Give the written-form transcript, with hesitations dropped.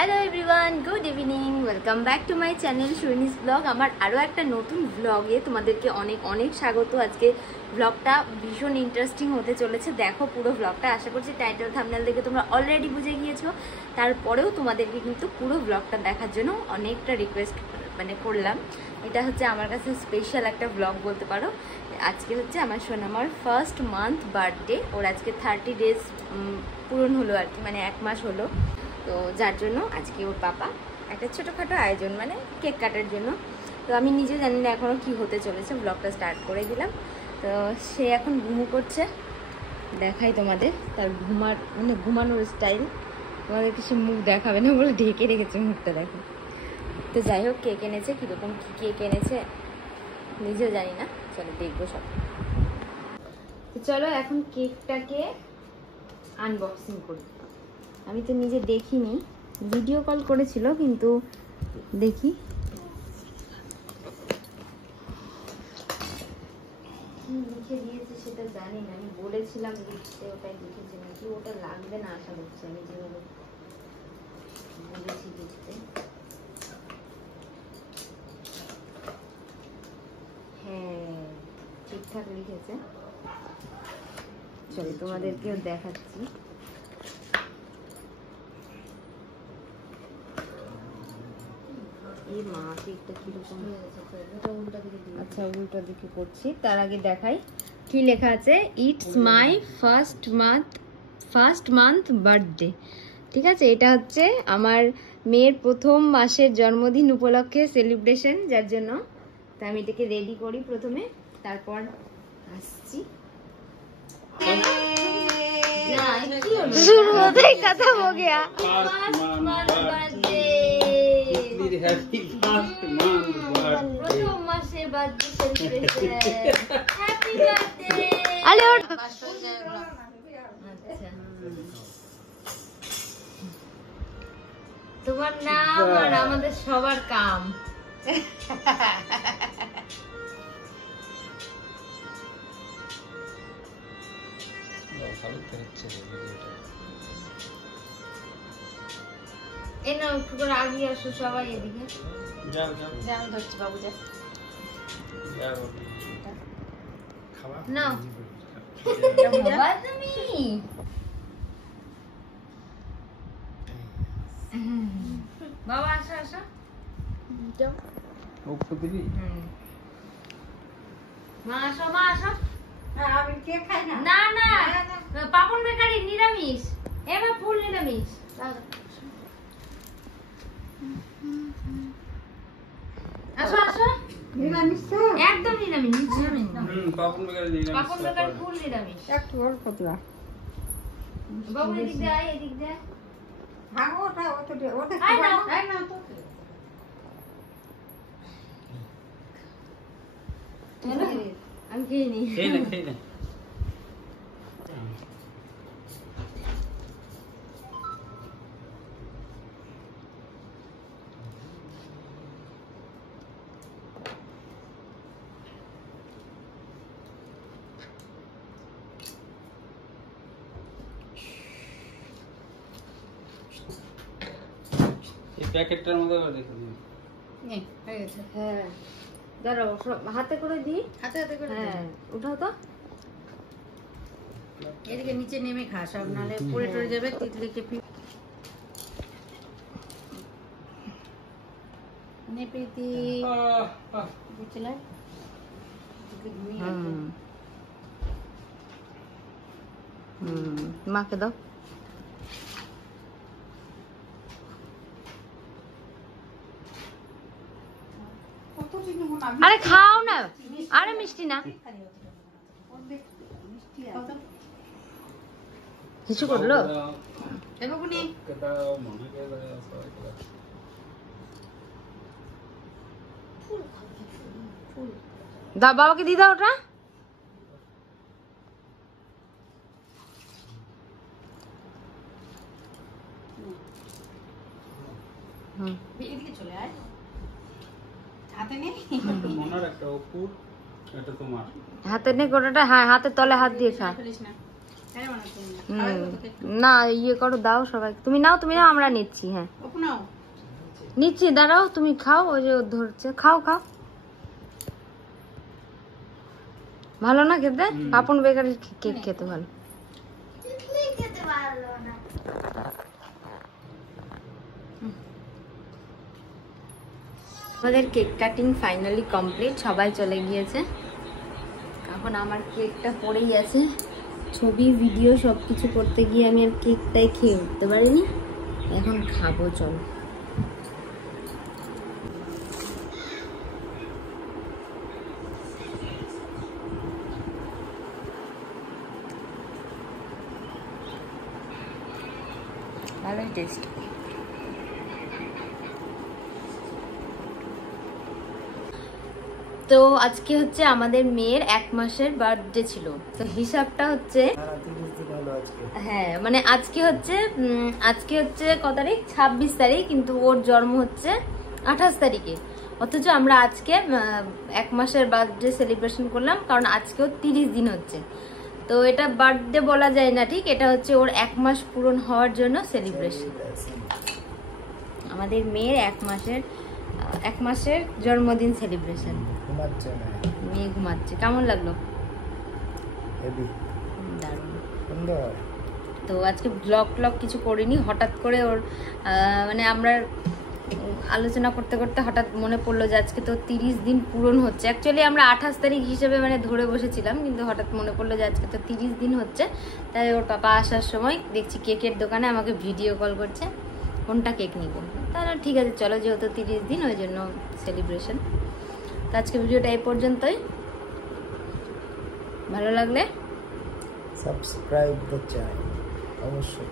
Hello everyone, good evening, welcome back to my channel সুইনিস blog. আমার আরও একটা নতুন ব্লগে তোমাদেরকে অনেক অনেক স্বাগত। আজকে ব্লগটা ভীষণ ইন্টারেস্টিং হতে চলেছে। দেখো পুরো ব্লগটা, আশা করছি টাইটেল থাম্বনেল দেখে তোমরা অলরেডি বুঝে গিয়েছো। তারপরেও তোমাদেরকে কিন্তু পুরো ব্লগটা দেখার জন্য অনেকটা রিকোয়েস্ট করলাম। এটা হচ্ছে আমার কাছে স্পেশাল একটা ব্লগ বলতে পারো। আজকে হচ্ছে আমার সোনামার ফার্স্ট মান্থ বার্থডে। ওর আজকে 30 ডেজ পূরণ হলো আর কি, মানে 1 মাস হলো। তো যার জন্য আজকে ওর পাপা একটা ছোটোখাটো আয়োজন, মানে কেক কাটার জন্য। তো আমি নিজে জানি না এখনও কী হতে চলেছে, ব্লগটা স্টার্ট করে দিলাম। তো সে এখন ঘুমু করছে, দেখাই তোমাদের তার ঘুমানোর স্টাইল। তোমাদেরকে সে মুখ দেখাবে না বলে ঢেকে রেখেছে মুখটা, দেখো। তো যাই হোক, কেক এনেছে, কীরকম কী কেক এনেছে নিজেও জানি না, চলো দেখবো সব। তো চলো এখন কেকটাকে আনবক্সিং করি। আমি তো নিজে দেখিনি, ভিডিও কল করেছিল, কিন্তু দেখি কি লিখে দিয়েছে সেটা জানি না। আমি বলেছিলাম লিখতে, ওটাই লিখেছে নাকি, ওটা লাগবে না আশা করছি, আমি যেভাবে বলেছি লিখতে। হ্যাঁ, ঠিকঠাক লিখেছে। চলো তোমাদেরকেও দেখাচ্ছি। আচ্ছা, উল্টো দিকে করছি, তার আগে দেখাই কি লেখা আছে। It's my first month birthday. ঠিক আছে, এটা হচ্ছে আমার মেয়ের প্রথম মাসের জন্মদিন উপলক্ষে সেলিব্রেশন, যার জন্য তা আমি এটাকে রেডি করি প্রথমে, তারপর আসছি। शुरू होते ही खत्म हो गया। তোমার নাম আর আমাদের সবার কাম। আগে আসো সবাই এদিকে। বাবু যা না বাবা, আসো আসো। মা আসো, মা আসো। আমি কে খাই না, না না, পাপন বেকারি নিরামিষ, এবার ফুল নিরামিষ। আসো আসো, নিরামিষ একদম নিরামিষ। পাপন বেকারি ফুল নিরামিষ। একটু অল্প দিবা বাবু, এদিক দে, আয় এদিক দে। হ্যাঁ, ওটা ওটা ওটা আয় না, আয় না তো। আমি খেয়ে নি, খেয়ে না, খেয়ে না। এই প্যাকেটটার মধ্যে রেখে দিন। নে, হয়ে গেছে। হ্যাঁ, দাঁড়াও, হাতে করে দিই, হাতে হাতে করে। হ্যাঁ, উঠাও তো। এদিকে নিচে নেমে খা সব, নালে পড়ে টরে যাবে, তিতলিকে নে প্রীতি বুঝলে। মাকে দাও। আরে খাও না, আরে মিষ্টি না, কিছু করলো। দাও, বাবাকে দিয়ে দাও ওটা। চলে আয়, হাতে নে, হাতে নে গোটাটা। হ্যাঁ, হাতের তলে হাত দিয়ে খা। না ইয়ে করো, দাও সবাই। তুমি নাও, আমরা নিচ্ছি। হ্যাঁ নিচ্ছি, দাঁড়াও, তুমি খাও। ওই যে ধরছে, খাও খাও। ভালো না খেতে? পাপন বেকারির কেক খেতে ভালো। আমাদের কেক কাটিং ফাইনালি কমপ্লিট, সবাই চলে গিয়েছে। এখন আমার কেকটা পড়েই আছে। ছবি ভিডিও সব কিছু করতে গিয়ে আমি আর কেকটাই খেয়ে উঠতে পারিনি। এখন খাবো, চলো। ভালোই টেস্ট। তো আজকে হচ্ছে আমাদের মেয়ের 1 মাসের বার্থডে ছিল। তো হিসাবটা হচ্ছে, হ্যাঁ মানে আজকে হচ্ছে কত তারিখ? 26 তারিখ, কিন্তু ওর জন্ম হচ্ছে 28 তারিখে। অথচ আমরা আজকে 1 মাসের বার্থডে সেলিব্রেশন করলাম, কারণ আজকেও 30 দিন হচ্ছে। তো এটা বার্থডে বলা যায় না, ঠিক, এটা হচ্ছে ওর 1 মাস পূরণ হওয়ার জন্য সেলিব্রেশন। আমাদের মেয়ের 1 মাসের জন্মদিন সেলিব্রেশন। মেয়ে ঘুমাচ্ছে। কেমন লাগলো? তো আজকে ব্লগ কিছু করিনি, হঠাৎ করে ওর মানে আমরা আলোচনা করতে করতে হঠাৎ মনে পড়লো যে আজকে তো 30 দিন পূরণ হচ্ছে। অ্যাকচুয়ালি আমরা 28 তারিখ হিসেবে মানে ধরে বসেছিলাম, কিন্তু হঠাৎ মনে পড়লো যে আজকে তো 30 দিন হচ্ছে। তাই ওর পাপা আসার সময় দেখছি কেকের দোকানে আমাকে ভিডিও কল করছে, কোনটা কেক নিব। তাহলে ঠিক আছে চলো, যেহেতু 30 দিন ওই জন্য সেলিব্রেশন। তো আজকে ভিডিওটা এই পর্যন্তই। ভালো লাগলে সাবস্ক্রাইব দ্য চ্যানেল অবশ্যই।